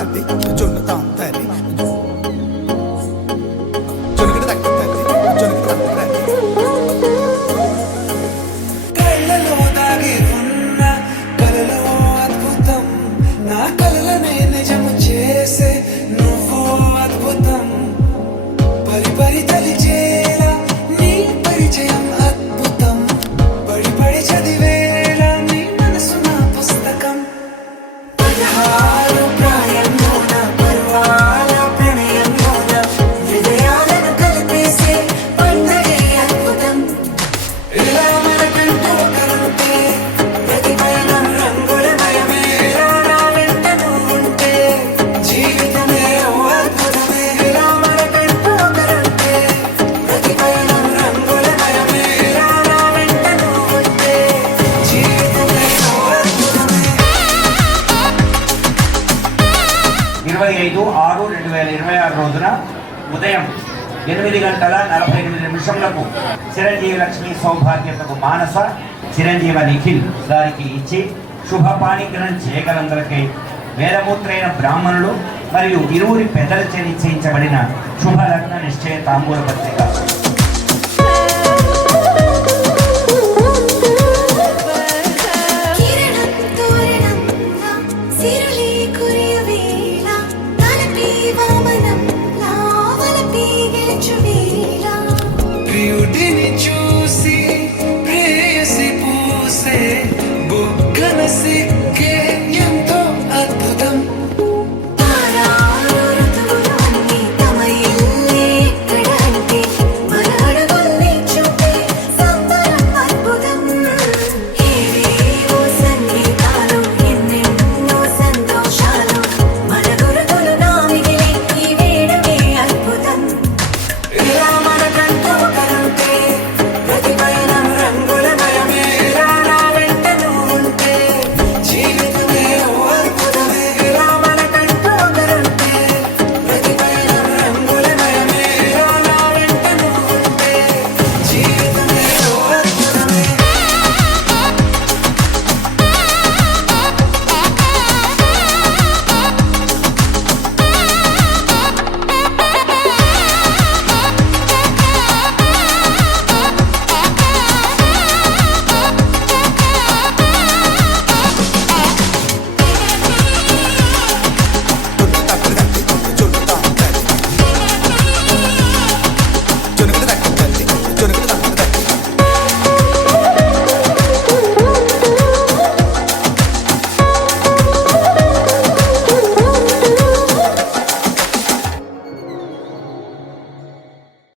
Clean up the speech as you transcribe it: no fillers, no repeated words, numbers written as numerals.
నది జొన్న తాంతరి జొన్నగడ తక్కతరి జొన్నగడ తక్కతరి కళ్ళలో దాగి ఉన్న కలలో అద్భుతం నా కలలనే నిజము చేసే నువ్వు అద్భుతం పరి పరి తలిచేలా నీ పరిచయం అద్భుతం పడి పడి చదివేలా నీ మనసు నా పుస్తకం పదహారు ప్రాయంలోన పర్వాల ప్రణయంలోన హృదయాలను కలిపేసే పండగే అద్భుతం ఇలా మనకంటూ ఒకరుంటే ప్రతి పయనం రంగులమయమే నా వెంట నువ్వుంటే జీవితమే ఓ అద్భుతమే ఇలా మనకంటూ ఒకరుంటే ప్రతి పయనం రంగులమయమే నా వెంట నువ్వుంటే జీవితమే ఓ అద్భుతమే 25/6/2026 రోజున ఉదయం 8:48 చిరంజీవి లక్ష్మి సౌభాగ్యతకు మానస చిరంజీవి నిఖిల్ గారికి ఇచ్చి శుభ పాణిగ్రహం చేయగలందరికీ వేదమూత్రైన బ్రాహ్మణులు మరియు ఇరువురి పెద్దలచే నిశ్చయించబడిన శుభ లగ్న నిశ్చయ తాంబూల పత్రిక